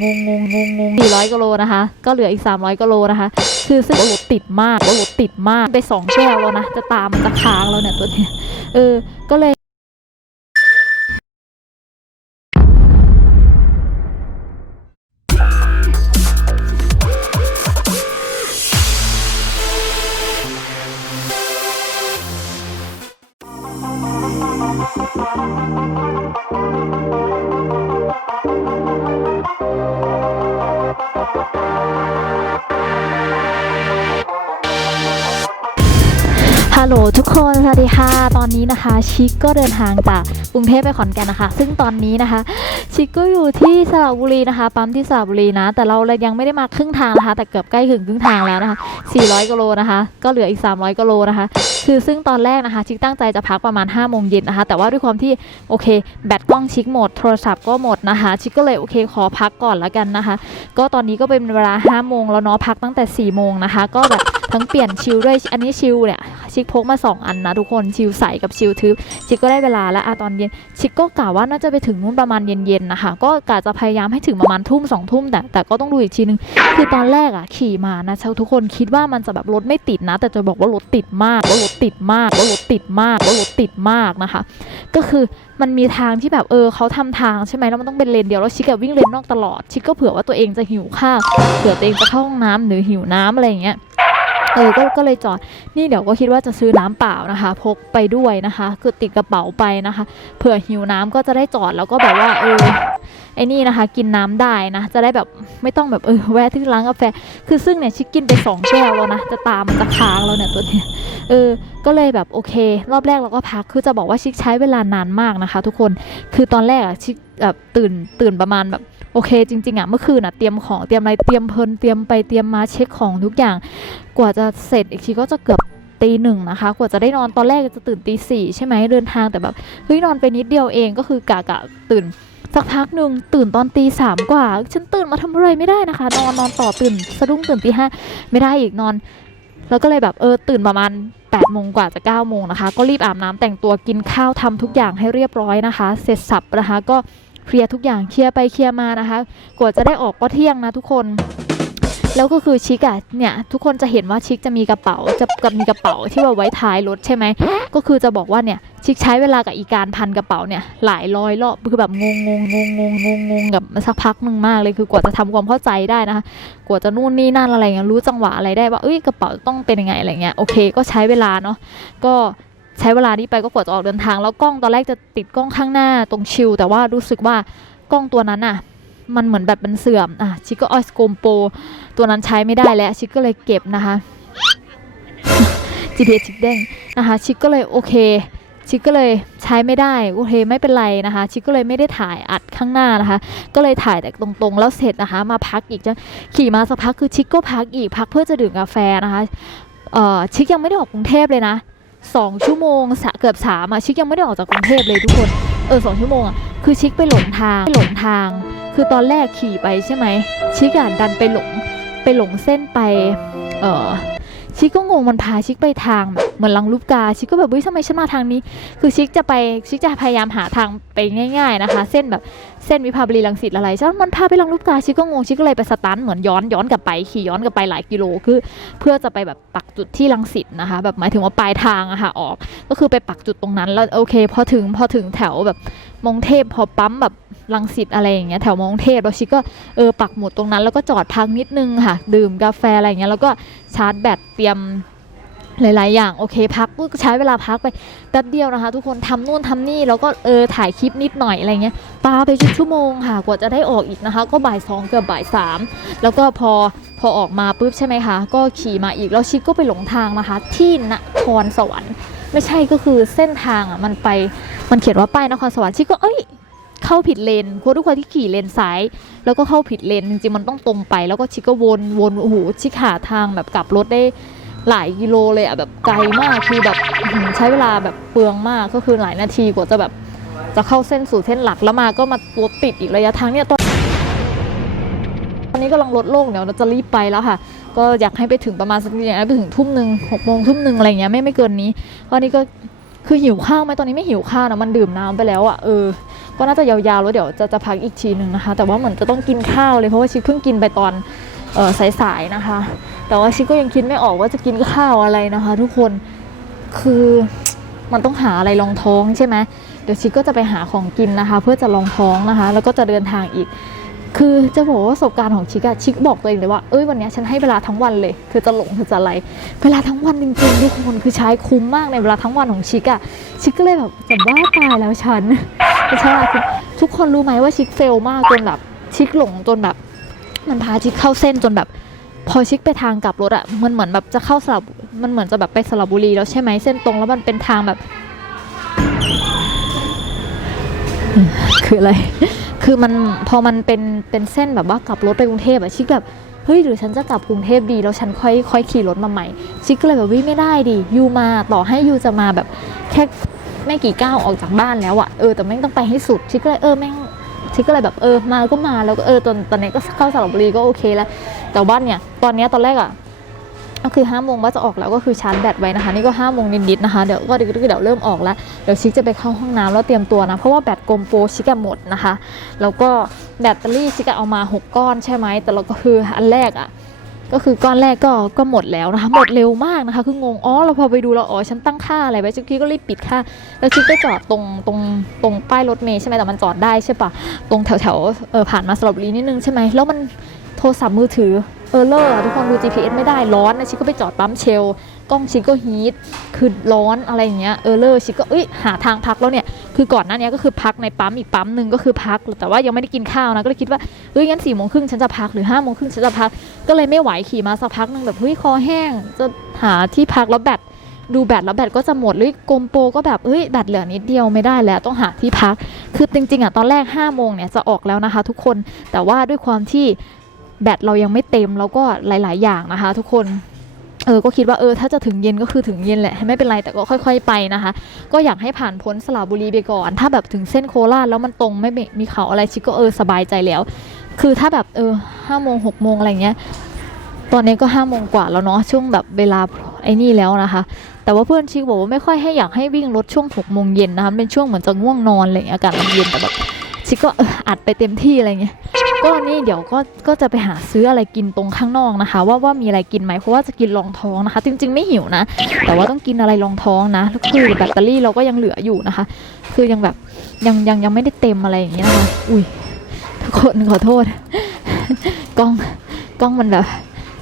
งงงงงงง400กิโลนะคะ ก็เหลืออีก300กิโลนะคะ คือซึ่งรถติดมากรถติดมากไปสองแก้วแล้วนะ จะตามจะค้างแล้วเนี่ยตัวเนี้ยเออ ก็เลย ฮัลโหลทุกคนสวัสดีค่ะ ตอนนี้นะคะ ชิคก็เดินทางจากกรุงเทพไปขอนแก่นนะคะ ซึ่งตอนนี้นะคะ ชิคก็อยู่ที่สระบุรีนะคะปั๊มที่สระบุรีนะ แต่เราเลยยังไม่ได้มาครึ่งทางนะคะ แต่เกือบใกล้ถึงครึ่งทางแล้วนะคะ 400กิโลนะคะ ก็เหลืออีก 300กิโลนะคะ คือซึ่งตอนแรกนะคะ ชิคตั้งใจจะพักประมาณ5โมงเย็นนะคะ แต่ว่าด้วยความที่โอเค แบตกล้องชิคหมดโทรศัพท์ก็หมดนะคะ ชิคก็เลยโอเคขอพักก่อนแล้วกันนะคะ ก็ตอนนี้ก็เป็นเวลา5โมงแล้วเนาะพักตั้งแต่4โมงนะคะ ก็แบบ ทั้งเปลี่ยนชิลด้วยอันนี้ชิลเนี่ยชิคพกมา 2 อันนะทุกคนชิลใสกับชิลทึบชิคก็ได้เวลาแล้วอะตอนเย็นชิคก็กะว่าน่าจะไปถึงนู่นประมาณเย็นๆนะคะก็กะจะพยายามให้ถึงประมาณทุ่มสองทุ่มแต่แต่ก็ต้องดูอีกทีนึงคือตอนแรกอะขี่มานะชาวทุกคนคิดว่ามันจะแบบรถไม่ติดนะ แต่จะบอกว่ารถติดมากว่ารถติดมากว่ารถติดมากว่ารถติดมากนะคะ ก็คือมันมีทางที่แบบเออเขาทำทางใช่ไหมแล้วมันต้องเป็นเลนเดียวแล้วชิคกับวิ่งเลนนอกตลอด ชิคก็เผื่อว่าตัวเองจะหิวข้าวเผื่อตัวเองจะเข้าห้องน้ำหรือหิวน้ำอะไรอย่างเงี้ย เออก็ก็เลยจอด นี่เดี๋ยวก็คิดว่าจะซื้อน้ำเปล่านะคะ พกไปด้วยนะคะ คือติดกระเป๋าไปนะคะ เผื่อหิวน้ำก็จะได้จอดแล้วก็แบบว่าเออไอ้นี่นะคะ กินน้ำได้นะ จะได้แบบไม่ต้องแบบเออแวะที่ร้านกาแฟ คือซึ่งเนี่ยชิคกินไปสองแก้วแล้วนะ จะตามจะค้างแล้วเนี่ยตัวเนี้ยเออ ก็เลยแบบโอเค รอบแรกเราก็พัก คือจะบอกว่าชิคใช้เวลานานมากนะคะ ทุกคน คือตอนแรกอะชิคแบบตื่นตื่นประมาณแบบ โอเคจริงๆอะเมื่อคืนอะเตรียมของเตรียมอะไรเตรียมเพลินเตรียมไปเตรียมมาเช็คของทุกอย่าง กว่าจะเสร็จอีกทีก็จะเกือบตีหนึ่งนะคะ กว่าจะได้นอนตอนแรกจะตื่นตีสี่ใช่ไหมเดินทางแต่แบบเฮ้ยนอนไปนิดเดียวเองก็คือกะกะตื่นสักพักหนึ่งตื่นตอนตีสามกว่า ฉันตื่นมาทำอะไรไม่ได้นะคะ นอนนอนต่อตื่นสะดุ้งตื่นตีห้าไม่ได้อีกนอน แล้วก็เลยแบบเออตื่นประมาณ8ปดโมงกว่าจะ9ก้าโมงนะคะ ก็รีบอาบน้ำแต่งตัวกินข้าวทำทุกอย่างให้เรียบร้อยนะคะ เสร็จสับนะคะก็ เคลียร์ทุกอย่างเคลียร์ไปเคลียร์มานะคะกว่าจะได้ออกก็เที่ยงนะทุกคน แล้วก็คือชิกอะเนี่ยทุกคนจะเห็นว่าชิกจะมีกระเป๋าจะกับมีกระเป๋าที่ว่าไว้ท้ายรถใช่ไหมก็คือจะบอกว่าเนี่ยชิกใช้เวลากับอีการพันกระเป๋าเนี่ยหลายร้อยรอบคือแบบงงงงงงงงงงกับสักพักหนึ่งมากเลยคือกว่าจะทำความเข้าใจได้นะคะกว่าจะนู่นนี่นั่นอะไรเงี้ยรู้จังหวะอะไรได้ว่าเอ้ยกระเป๋าต้องเป็นยังไงอะไรเงี้ยโอเค ก็ใช้เวลาเนาะก็ ใช้เวลานี้ไปก็กว่าจะออกเดินทาง แล้วกล้องตอนแรกจะติดกล้องข้างหน้าตรงชิลแต่ว่ารู้สึกว่ากล้องตัวนั้นอะมันเหมือนแบบมันเสื่อมอะชิคก็ออยสโกมโปตัวนั้นใช้ไม่ได้แล้วชิคก็เลยเก็บนะคะ GPS ชิคเด้งนะคะชิคก็เลยโอเค ชิคก็เลยใช้ไม่ได้โอเคไม่เป็นไรนะคะ ชิคก็เลยไม่ได้ถ่ายอัดข้างหน้านะคะ ก็เลยถ่ายแต่ตรงๆ แล้วเสร็จนะคะ มาพักอีกจะขี่มาสักพักคือชิคก็พักอีกพักเพื่อจะดื่มกาแฟนะคะเอ่อชิคยังไม่ได้ออกกรุงเทพเลยนะ สองชั่วโมงเกือบสามอะชิคยังไม่ได้ออกจากกรุงเทพเลยทุกคน เออสองชั่วโมงอะคือชิคไปหลงทางไปหลงทาง คือตอนแรกขี่ไปใช่ไหมชิคอะดันไปหลงไปหลงเส้นไป เออชิคก็งงมันพาชิคไปทางแบบเหมือนลังลูกกาชิคก็แบบเฮ้ยทำไมฉันมาทางนี้ คือชิคจะไปชิคจะพยายามหาทางไปง่าย ๆนะคะ เส้นแบบ เส้นวิภาวดีรังสิตอะไรใช่มันพาไปลังลูกกาชิคก็งงชิคก็เลยไปสตาร์ทเหมือนย้อนย้อนกลับไปขี่ย้อนกลับไปหลายกิโลคือ เพื่อจะไปแบบปักจุดที่รังสิตนะคะ แบบหมายถึงว่าปลายทางอะค่ะออก ก็คือไปปักจุดตรงนั้นแล้วโอเค พอถึงพอถึงแถวแบบมงเทพพอปั๊มแบบรังสิตอะไรอย่างเงี้ยแถวมงเทพแล้วชิคก็เออปักหมุดตรงนั้น แล้วก็จอดพักนิดนึงค่ะ ดื่มกาแฟอะไรอย่างเงี้ยแล้วก็ชาร์จแบตเตรียม หลาย ๆ อย่างโอเคพักปุ๊บก็ใช้เวลาพักไปแป๊บเดียวนะคะ ทุกคนทำนู่นทำนี่แล้วก็เออถ่ายคลิปนิดหน่อยอะไรเงี้ยปาไปชุดชั่วโมงค่ะกว่าจะได้ออกอีกนะคะ ก็บ่ายสองเกือบบ่ายสามแล้วก็พอพอออกมาปุ๊บใช่ไหมคะก็ขี่มาอีกแล้วชิคก็ไปหลงทางนะคะ ที่นครสวรรค์ไม่ใช่ก็คือเส้นทางอะมันไปมันเขียนว่าป้ายนครสวรรค์ชิคก็เอ้ยเข้าผิดเลนเพราะทุกคนที่ขี่เลนซ้าย แล้วก็เข้าผิดเลนจริงๆมันต้องตรงไป แล้วก็ชิคก็วนวนโอ้โหชิคหาทางแบบกลับรถได้ หลายกิโลเลยอะแบบไกลมากคือแบบใช้เวลาแบบเปลืองมากก็คือหลายนาทีกว่าจะแบบจะเข้าเส้นสู่เส้นหลักแล้วมาก็มารถติดอีกระยะทางเนี่ยตอนตอนนี้กำลังลดโล่งเดี๋ยวเราจะรีบไปแล้วค่ะ ก็อยากให้ไปถึงประมาณสักอย่างไปถึงทุ่มหนึ่งหกโมงทุ่มหนึ่งอะไรเงี้ยไม่ไม่เกินนี้เพราะนี่ก็คือหิวข้าวไหมตอนนี้ไม่หิวข้าวนะมันดื่มน้ำไปแล้วอะเออก็น่าจะยาวๆแล้วเดี๋ยวจะจะพักอีกทีหนึ่งนะคะ แต่ว่าเหมือนจะต้องกินข้าวเลยเพราะว่าชิคเพิ่งกินไปตอน เออสายๆนะคะ แต่ว่าชิคก็ยังคิดไม่ออกว่าจะกินข้าวอะไรนะคะ ทุกคนคือมันต้องหาอะไรรองท้องใช่ไหมเดี๋ยวชิคก็จะไปหาของกินนะคะ เพื่อจะรองท้องนะคะ แล้วก็จะเดินทางอีก คือจะบอกว่าประสบการณ์ของชิคอะชิคบอกตัวเองเลยว่าเอ้ยวันนี้ฉันให้เวลาทั้งวันเลยคือจะหลงคือจะอะไร เวลาทั้งวันจริงๆทุกคนคือใช้คุ้มมากในเวลาทั้งวันของชิคอะชิคก็เลยแบบจะบ้าตายแล้วฉันไม่ใช่ว่าคือทุกคนรู้ไหมว่าชิคเฟลมากจนแบบชิคหลงจนแบบ มันพาชิคเข้าเส้นจนแบบ พอชิคไปทางกลับรถอะมันเหมือนแบบจะเข้าสระบุมันเหมือนจะแบบไปสระบุรีแล้วใช่ไหมเส้นตรงแล้วมันเป็นทางแบบ คืออะไร คือมันพอมันเป็นเป็นเส้นแบบว่ากลับรถไปกรุงเทพอะชิคแบบเฮ้ยหรือฉันจะกลับกรุงเทพดีแล้วฉันค่อยค่อยขี่รถมาใหม่ ชิคก็เลยแบบวิไม่ได้ดิยูมาต่อให้ยูจะมาแบบแค่ไม่กี่ก้าวออกจากบ้านแล้วอะเออแต่แม่งต้องไปให้สุด ชิคก็เลยเออแม่ง ชิคก็เลยแบบเออมาก็มาแล้วก็เออตอนตอนนี้ก็เข้าสระบุรีก็โอเคแล้ว แต่ว่าเนี่ยตอนนี้ตอนแรกอะก็คือห้าโมงว่าจะออกแล้วก็คือชาร์จแบตไว้นะคะ นี่ก็ห้าโมงนิดๆนะคะ เดี๋ยวก็เดี๋ยวเดี๋ยวเริ่มออกแล้ว เดี๋ยวชิคจะไปเข้าห้องน้ำแล้วเตรียมตัวนะ เพราะว่าแบตโกลมโปชิคอะหมดนะคะ แล้วก็แบตเตอรี่ชิคอะเอามา 6 ก้อนใช่ไหมแต่เราก็คืออันแรกอะ ก็คือก้อนแรกก็ก็หมดแล้วนะคะ หมดเร็วมากนะคะ คืองง อ๋อ เราพอไปดูเราอ๋อ ฉันตั้งค่าอะไรไว้ชิคกี้ก็รีบปิดค่า แล้วชิคก็จอดตรงตรงตรงป้ายรถเมย์ใช่ไหมแต่มันจอดได้ใช่ปะตรงแถวแถวเออผ่านมาสระบุรีนิดนึงใช่ไหมแล้วมันโทรศัพท์มือถือ เออเลอร์ทุกคนดู GPS ไม่ได้ร้อนนะชิคก็ไปจอดปั๊มเชลกล้องชิคก็ฮีทคือร้อนอะไรอย่างเงี้ยเออเลอร์ชิคก็เอ้ยหาทางพักแล้วเนี่ยคือก่อนหน้านี้ก็คือพักในปั๊มอีกปั๊มหนึ่งก็คือพักแต่ว่ายังไม่ได้กินข้าวนะก็เลยคิดว่าเอ้ยงั้นสี่โมงครึ่งฉันจะพักหรือห้าโมงครึ่งฉันจะพักก็เลยไม่ไหวขี่มาสักพักหนึ่งแบบเฮ้ยคอแห้ง จะหาที่พักแล้วแบตดูแบตแล้วแบตก็จะหมดเลยโกมโปก็แบบเอ้ยแบตเหลือนิดเดียวไม่ได้แล้วต้องหาที่พัก คือจริงๆอะตอนแรก5้าโมงเนี่ยจะออกแล้วนะคะทุกคนแต่ว่าด้วยความที่ แบตเรายังไม่เต็มแล้วก็หลาย ๆ อย่างนะคะ ทุกคนเออ ก็คิดว่าเออ ถ้าจะถึงเย็นก็คือถึงเย็นแหละ ไม่เป็นไร แต่ก็ค่อย ๆ ไปนะคะ ก็อยากให้ผ่านพ้นสระบุรีไปก่อน ถ้าแบบถึงเส้นโคราชแล้วมันตรงไม่มีเขาอะไรชิคก็เออสบายใจแล้ว คือถ้าแบบเออห้าโมงหกโมงอะไรเงี้ย ตอนนี้ก็ห้าโมงกว่าแล้วเนาะ ช่วงแบบเวลาไอ้นี่แล้วนะคะ แต่ว่าเพื่อนชิคบอกว่าไม่ค่อยให้อยากให้วิ่งรถช่วงหกโมงเย็นนะคะ เป็นช่วงเหมือนจะง่วงนอนอะไรเงี้ย อากาศมันเย็นแต่แบบชิคก็อัดไปเต็มที่อะไรเงี้ย ก็นี่เดี๋ยวก็ก็จะไปหาซื้ออะไรกินตรงข้างนอกนะคะ ว่าว่ามีอะไรกินไหมเพราะว่าจะกินรองท้องนะคะ จริง ๆ ไม่หิวนะ แต่ว่าต้องกินอะไรรองท้องนะคือแบตเตอรี่เราก็ยังเหลืออยู่นะคะ คือยังแบบยังยังยังไม่ได้เต็มอะไรอย่างเงี้ยนะคะอุ้ยทุกคนขอโทษ กล้องกล้องมันแบบ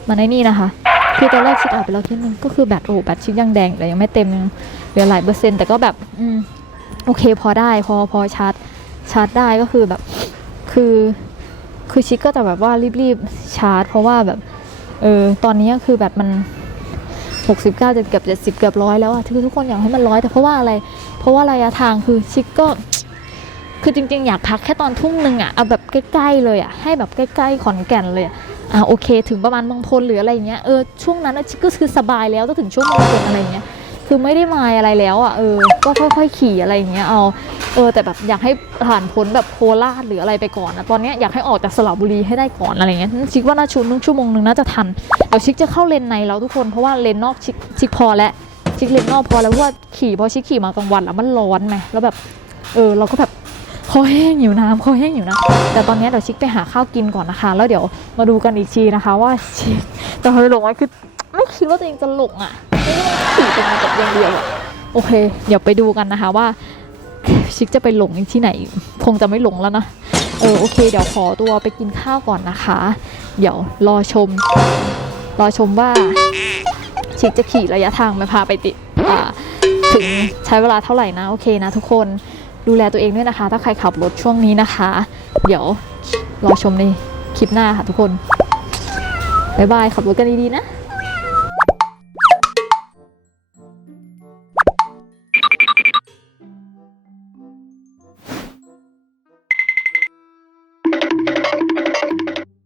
มันไอ้นี่นะคะคือตอนแรกชิดออกไปแล้วทีนึงก็คือแบตโอ้แบตชิดยังแดงอยู่ยังไม่เต็มยังเหลือหลายเปอร์เซ็นต์แต่ก็แบบอืมโอเคพอได้พอพอชาร์จชาร์จได้ก็คือแบบคือ คือชิคก็จะแบบว่ารีบๆชาร์จ เพราะว่าแบบเออตอนนี้คือแบบมัน 69จะเกือบ70เกือบร้อยแล้วอะคือทุกคนอยากให้มันร้อยแต่เพราะว่าอะไร เพราะว่าระยะทางคือชิคก็ คือจริง ๆ อยากพักแค่ตอนทุ่งหนึ่งอะเอาแบบใกล้ๆเลยอะให้แบบใกล้ๆขอนแก่นเลยอะอ่าโอเค ถึงประมาณเมืองพลหรืออะไรเงี้ยเออช่วงนั้นอะชิคก็คือสบายแล้วถ้าถึงช่วงเมืองพลอะไรเงี้ย คือไม่ได้มายอะไรแล้วอะเออ ก็ค่อยๆขี่อะไรอย่างเงี้ยเอา เออ แต่แบบอยากให้ผ่านพ้นแบบโคราชหรืออะไรไปก่อนนะตอนเนี้ยอยากให้ออกจากสระบุรีให้ได้ก่อนอะไรเงี้ยชิคว่าน่าชุนนึงชั่วโมงนึงน่าจะทันเดี๋ยวชิคจะเข้าเลนในแล้วทุกคนเพราะว่าเลนนอกชิคชิคพอแล้วชิคเลนนอกพอแล้วเพราะว่าขี่พอชิคขี่มากลางวันแล้วมันร้อนไหมแล้วแบบเออเราก็แบบคอแห้งอยู่น้ำคอแห้งอยู่นะแต่ตอนเนี้ยเดี๋ยวชิคไปหาข้าวกินก่อนนะคะ แล้วเดี๋ยวมาดูกันอีกทีนะคะ ว่าชิคจะเฮ้ยหลงไหมคือไม่คิดว่าตัวเองจะหลงอะ ไม่ได้ขี่เป็นแบอย่างเดียวอะโอเค เดี๋ยวไปดูกันนะคะว่า ชิคจะไปหลงที่ไหน คงจะไม่หลงแล้วนะเออโอเค เดี๋ยวขอตัวไปกินข้าวก่อนนะคะ เดี๋ยวรอชม รอชมว่าชิคจะขี่ระยะทางไปพาไปติดอ่าถึงใช้เวลาเท่าไหร่นะโอเคนะทุกคนดูแลตัวเองด้วยนะคะ ถ้าใครขับรถช่วงนี้นะคะ เดี๋ยวรอชมในคลิปหน้าค่ะทุกคน บ๊ายบาย ขับรถกันดีๆนะ